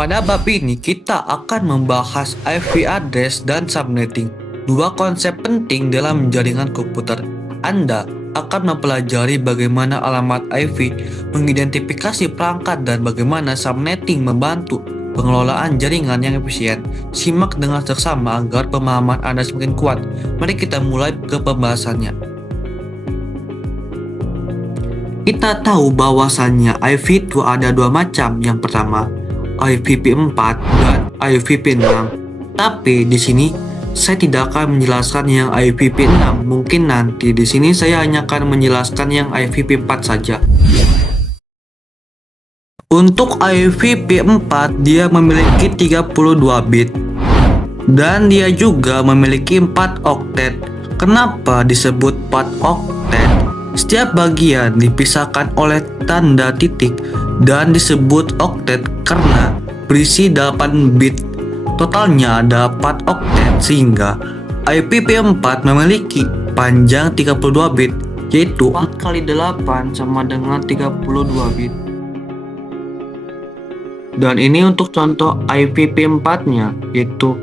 Pada bab ini kita akan membahas IP address dan subnetting, dua konsep penting dalam jaringan komputer. Anda akan mempelajari bagaimana alamat IP mengidentifikasi perangkat dan bagaimana subnetting membantu pengelolaan jaringan yang efisien. Simak dengan seksama agar pemahaman Anda semakin kuat. Mari kita mulai ke pembahasannya. Kita tahu bahwasannya IP itu ada dua macam. Yang pertama, IPv4 dan IPv6. Tapi di sini saya tidak akan menjelaskan yang IPv6. Mungkin nanti di sini saya hanya akan menjelaskan yang IPv4 saja. Untuk IPv4 dia memiliki 32 bit dan dia juga memiliki 4 oktet. Kenapa disebut 4 oktet? Setiap bagian dipisahkan oleh tanda titik dan disebut oktet karena berisi 8 bit. Totalnya ada 4 oktet sehingga IPv4 memiliki panjang 32 bit, yaitu 4 kali 8 sama dengan 32 bit. Dan ini untuk contoh IPv4-nya, yaitu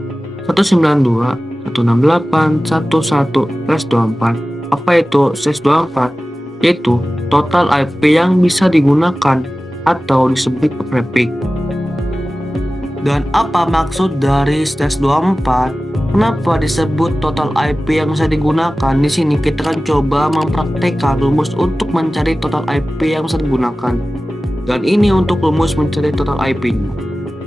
192.168.1.1/24. Apa itu /24? Yaitu total IP yang bisa digunakan atau disebut prefix. Dan apa maksud dari /24? Kenapa disebut total IP yang bisa digunakan? Di sini kita akan coba mempraktekkan rumus untuk mencari total IP yang bisa digunakan. Dan ini untuk rumus mencari total IP-nya.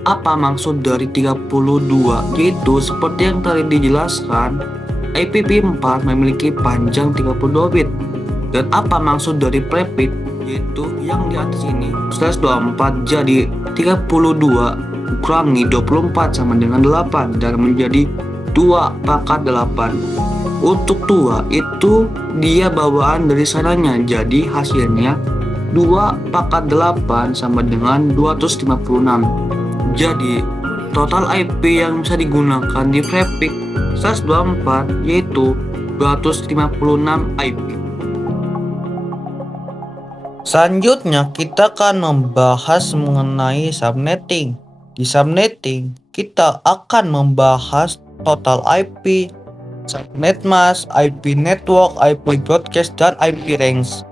Apa maksud dari 32? Yaitu seperti yang tadi dijelaskan, IPv4 memiliki panjang 32 bit. Dan apa maksud dari prefix? Yaitu yang di atas ini /24, jadi 32 kurangi 24 sama dengan 8 dan menjadi 2/8. Untuk 2 itu dia bawaan dari sananya, jadi hasilnya 2/8 sama dengan 256. Jadi total IP yang bisa digunakan di prefix /24 yaitu 256 IP. Selanjutnya kita akan membahas mengenai subnetting. Di subnetting kita akan membahas total IP, subnet mask, IP network, IP broadcast, dan IP range.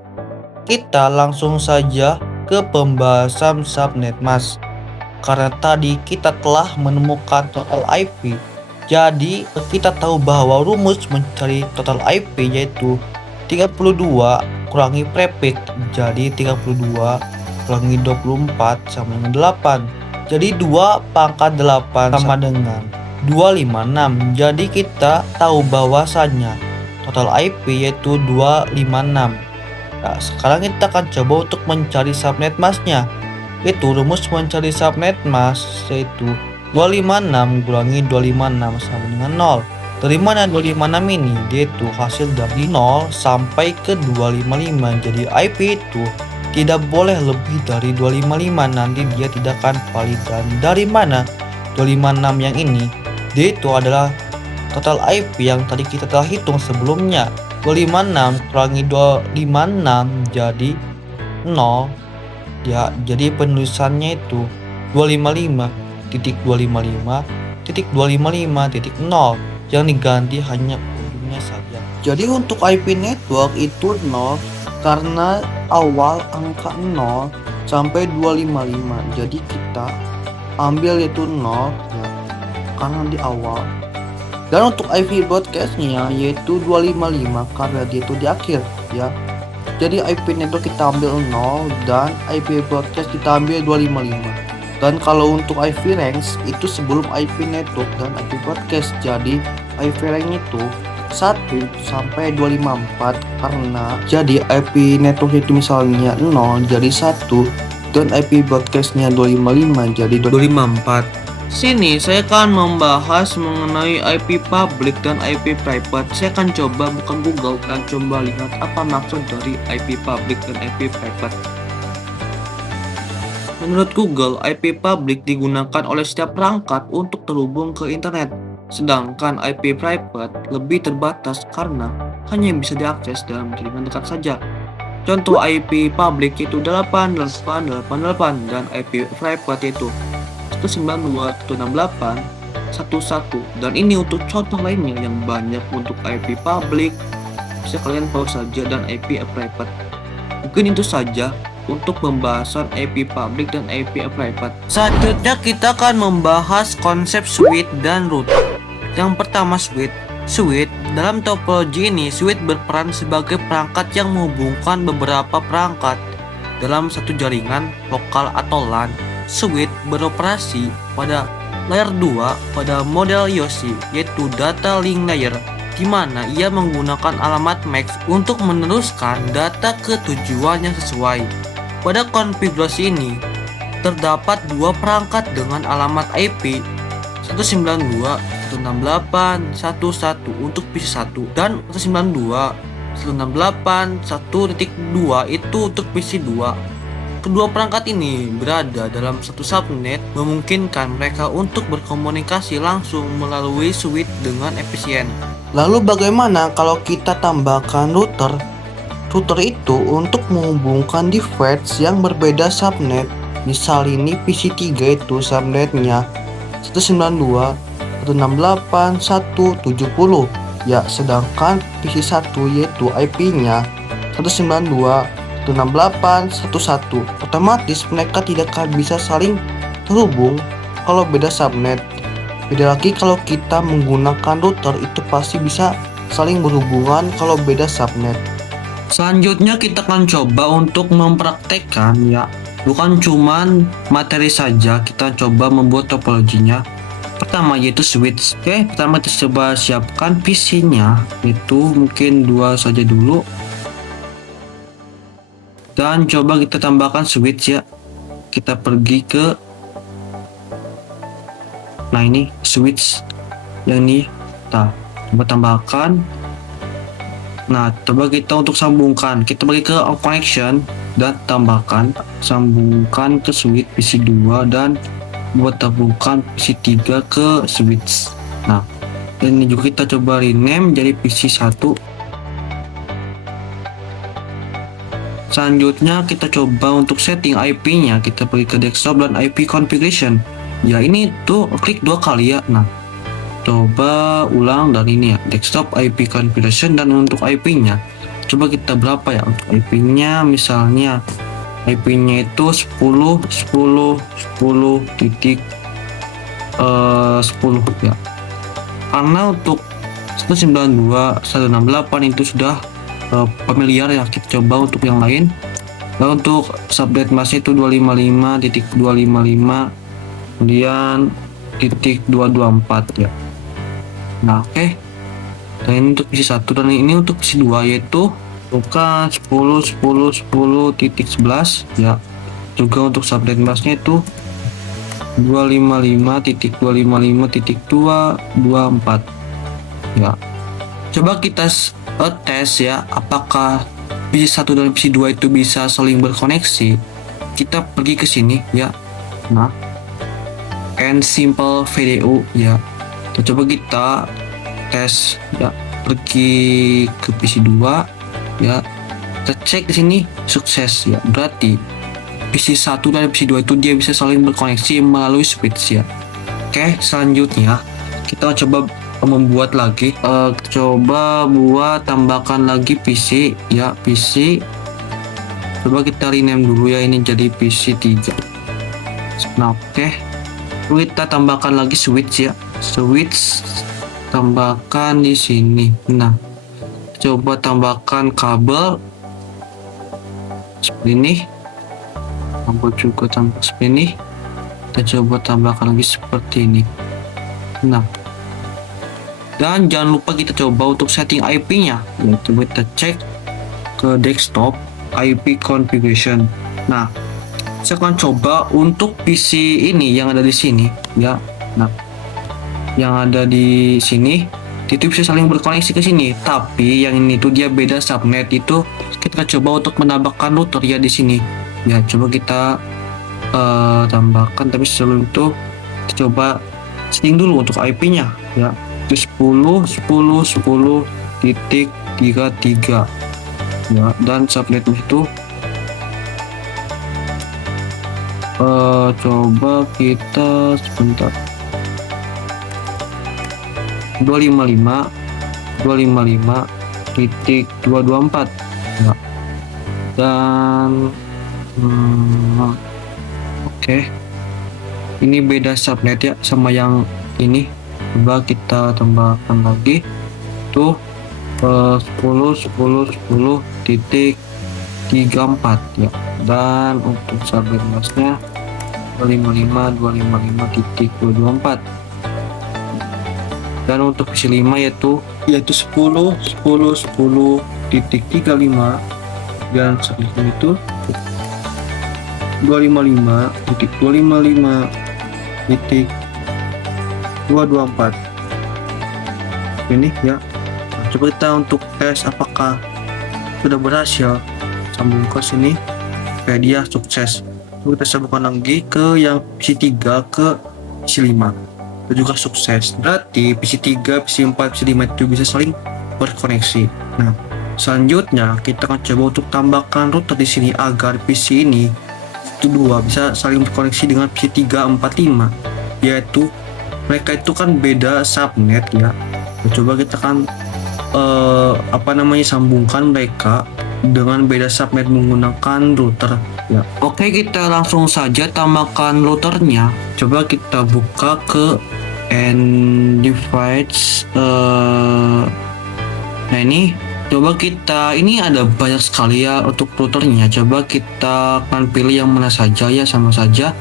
Kita langsung saja ke pembahasan subnet mask. Karena tadi kita telah menemukan total IP, jadi kita tahu bahwa rumus mencari total IP yaitu 32 kurangi prefix, jadi 32 kurangi 24 sama dengan 8. Jadi 2/8 sama dengan 256. Jadi kita tahu bahwasannya total IP yaitu 256. Nah, sekarang kita akan coba untuk mencari subnet masknya. Itu rumus mencari subnet mask yaitu 256 kurangi 256 sama dengan 0. Dari mana 256 ini? Yaitu hasil dari 0 sampai ke 255. Jadi IP itu tidak boleh lebih dari 255, nanti dia tidak akan valid. Dan dari mana 256 yang ini? Dia itu adalah total IP yang tadi kita telah hitung sebelumnya. 256 kurangi 256 jadi 0. Ya, jadi penulisannya itu 255.255.255.0 yang diganti hanya ujungnya saja. Jadi untuk IP network itu 0 karena awal angka 0 sampai 255. Jadi kita ambil itu 0 ya, karena di awal. Dan untuk IP broadcastnya yaitu 255 karena dia itu di akhir ya. Jadi IP network kita ambil 0 dan IP broadcast kita ambil 255. Dan kalau untuk IP range itu sebelum IP network dan IP broadcast. Jadi IP range itu 1 sampai 254 karena jadi IP network itu misalnya 0 jadi 1 dan IP broadcastnya 255 jadi 254. Sini saya akan membahas mengenai IP public dan IP private. Saya akan coba buka Google dan coba lihat apa maksud dari IP public dan IP private. Menurut Google, IP public digunakan oleh setiap perangkat untuk terhubung ke internet. Sedangkan IP private lebih terbatas karena hanya bisa diakses dalam jaringan dekat saja. Contoh IP public itu 8888 dan IP private itu 192.168.11 dan ini untuk contoh lainnya yang banyak untuk IP public bisa kalian pause saja dan IP private. Mungkin itu saja untuk pembahasan IP public dan IP private. Selanjutnya kita akan membahas konsep switch dan root. Yang pertama switch. Switch dalam topologi ini switch berperan sebagai perangkat yang menghubungkan beberapa perangkat dalam satu jaringan lokal atau LAN. Switch beroperasi pada layer 2 pada model YOSI, yaitu data link layer, di mana ia menggunakan alamat MAC untuk meneruskan data ke tujuan yang sesuai. Pada konfigurasi ini terdapat dua perangkat dengan alamat IP 192.168.1.1 untuk PC1 dan 192.168.1.2 itu untuk PC2. Kedua perangkat ini berada dalam satu subnet, memungkinkan mereka untuk berkomunikasi langsung melalui switch dengan efisien. Lalu bagaimana kalau kita tambahkan router? Router itu untuk menghubungkan device yang berbeda subnet. Misal ini PC3 itu subnetnya 192.168.1.70 ya, sedangkan PC1 yaitu IP-nya 192.168.1.1. Otomatis mereka tidak akan bisa saling terhubung kalau beda subnet. Beda lagi kalau kita menggunakan router, itu pasti bisa saling berhubungan kalau beda subnet. Selanjutnya kita akan coba untuk mempraktekkan ya, bukan cuman materi saja, kita coba membuat topologinya. Pertama yaitu switch. Oke, pertama kita coba siapkan PC-nya, itu mungkin 2 saja dulu. Dan coba kita tambahkan switch ya. Kita pergi ke, nah ini switch yang ini, kita coba tambahkan. Nah, coba kita untuk sambungkan, kita pergi ke connection dan tambahkan, sambungkan ke switch PC2 dan buat tabungkan PC3 ke switch. Nah, dan ini juga kita coba rename jadi PC1. Selanjutnya kita coba untuk setting IP-nya, kita pergi ke desktop dan IP configuration. Ya, ini tuh klik 2 kali ya. Nah, coba ulang dari ini ya, desktop IP configuration, dan untuk IP-nya coba kita berapa ya untuk IP-nya, misalnya IP-nya itu 10 ya, karena untuk 192.168 itu sudah familiar ya. Kita coba untuk yang lain. Nah, untuk subnet mask itu 255.255 kemudian .224 ya. Nah, oke. Dan ini untuk PC1 dan ini untuk PC2 yaitu bukan 10.10.10.11 ya. Juga untuk subnet masknya itu 255.255.224 ya. Coba kita tes ya, apakah PC1 dan PC2 itu bisa saling berkoneksi. Kita pergi ke sini ya. Nah, and simple video ya. Coba kita tes ya, pergi ke PC2 ya, kita cek di sini sukses ya, berarti PC1 dan PC2 itu dia bisa saling berkoneksi melalui switch ya. Oke, selanjutnya kita coba membuat lagi, coba buat tambahkan lagi PC ya, PC coba kita rename dulu ya, ini jadi PC3. Nah, oke, kita tambahkan lagi switch ya, switch tambahkan di sini. Nah, coba tambahkan kabel seperti ini, kabel juga tambah seperti ini. Kita coba tambahkan lagi seperti ini. Nah, dan jangan lupa kita coba untuk setting IP-nya. Coba kita cek ke desktop IP configuration. Nah, saya akan coba untuk PC ini yang ada di sini ya. Nah, yang ada di sini itu bisa saling berkoneksi ke sini, tapi yang ini tuh dia beda subnet. Itu kita coba untuk menambahkan router ya di sini ya. Coba kita tambahkan, tapi sebelum itu kita coba setting dulu untuk IP-nya ya, itu 10.10.10.33 ya, dan subnet itu Coba kita sebentar. 255.225.224 ya. Dan oke. Ini beda subnet ya sama yang ini. Coba kita tambahkan lagi tuh 10.10.10.34 ya. Dan untuk subnet masnya 255.225.224. Dan untuk PC 5 yaitu 10.10.10.35 dan selanjutnya itu 255.255.224 ini ya. Nah, coba kita untuk tes apakah sudah berhasil sambung ke sini. Oke, dia sukses. Coba kita sambungkan lagi ke yang PC 3 ke PC 5 itu juga sukses. Berarti PC 3, PC 4, PC 5 itu bisa saling berkoneksi. Nah, selanjutnya kita akan coba untuk tambahkan router di sini agar PC ini itu dua bisa saling berkoneksi dengan PC 3, 4, 5, yaitu mereka itu kan beda subnet ya. Nah, coba kita kan sambungkan mereka dengan beda subnet menggunakan router ya. Oke, kita langsung saja tambahkan routernya. Coba kita buka ke device. Nah ini coba kita, ini ada banyak sekali ya untuk routernya. Coba kita akan pilih yang mana saja ya, sama saja.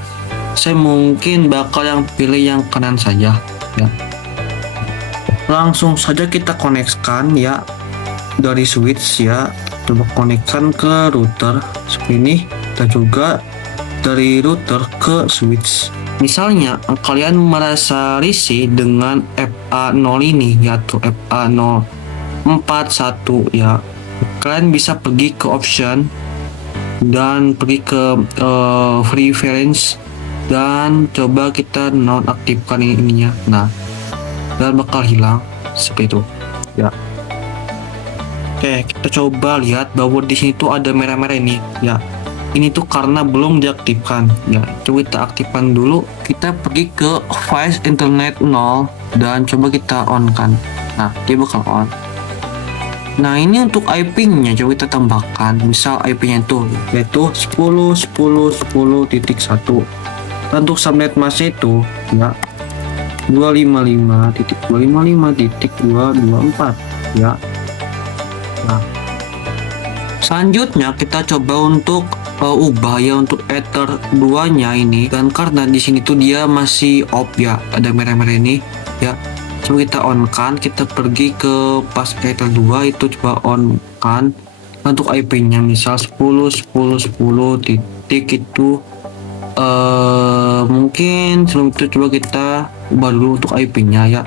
Saya mungkin bakal yang pilih yang kanan saja ya. Langsung saja kita konekkan ya dari switch ya. Coba konekkan ke router seperti ini dan juga dari router ke switch. Misalnya kalian merasa risih dengan FA0 ini yaitu FA041 ya, kalian bisa pergi ke option dan pergi ke preference dan coba kita nonaktifkan ininya. Nah, dan bakal hilang seperti itu ya. Oke, kita coba lihat bahwa di sini tuh ada merah-merah ini ya. Ini tuh karena belum diaktifkan ya. Coba kita aktifkan dulu. Kita pergi ke device internet 0 dan coba kita on kan. Nah, dia bakal on. Nah, ini untuk IP-nya coba kita tambahkan. Misal IP-nya itu yaitu 10.10.10.1. Dan untuk subnet masnya itu ya 255.255.224 ya. Nah, selanjutnya kita coba untuk ubah ya untuk Ether 2 nya ini, dan karena di sini tuh dia masih off ya, ada merah-merah ini ya. Coba kita on kan, kita pergi ke pas Ether 2 itu coba on kan. Untuk IP-nya misal 10.10.10 titik itu mungkin sebelum itu coba kita ubah dulu untuk IP-nya ya.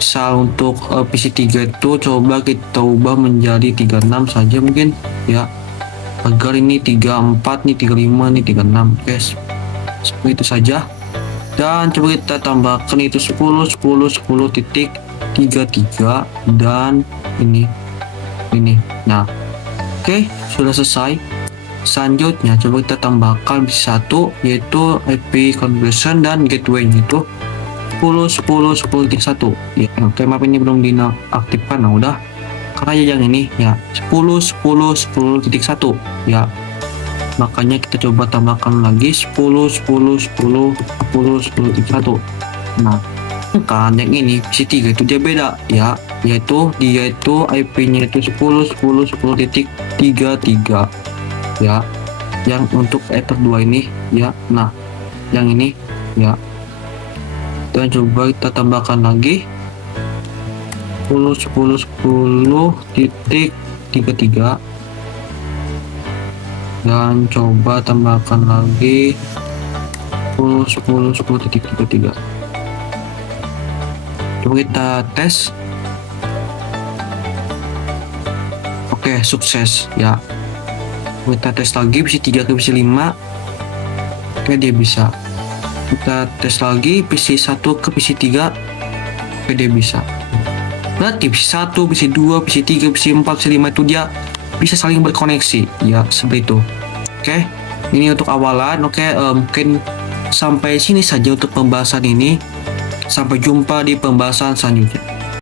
Misal untuk PC 3 itu coba kita ubah menjadi 36 saja mungkin ya, agar ini 34 nih, 35 nih, 36 guys. Seperti itu saja. Dan coba kita tambahkan itu 10.10.10.33 dan ini. Nah, oke, sudah selesai. Selanjutnya coba kita tambahkan satu yaitu IP conversion dan gateway itu 10.10.10.1 ya. Oke, map ini belum diaktifkan. Nah, udah karena yang ini ya 10.10.10.1 ya, makanya kita coba tambahkan lagi 10.10.10.10.10.1. Nah, kan yang ini PC 3 itu dia beda ya, yaitu dia itu IP-nya itu 10.10.10.33 ya, yang untuk Ether 2 ini ya. Nah, yang ini ya, dan coba kita tambahkan lagi 10.10.10.33 dan coba tambahkan lagi 10.10.10.33. Coba kita tes. Oke, sukses ya. Kita tes lagi PC 3 ke PC 5. Oke, dia bisa. Kita tes lagi PC 1 ke PC 3. Oke, dia bisa. Berarti PC 1, PC 2, PC 3, PC 4, PC 5 itu dia bisa saling berkoneksi ya, seperti itu. Oke, Ini untuk awalan, oke, mungkin sampai sini saja untuk pembahasan ini. Sampai jumpa di pembahasan selanjutnya.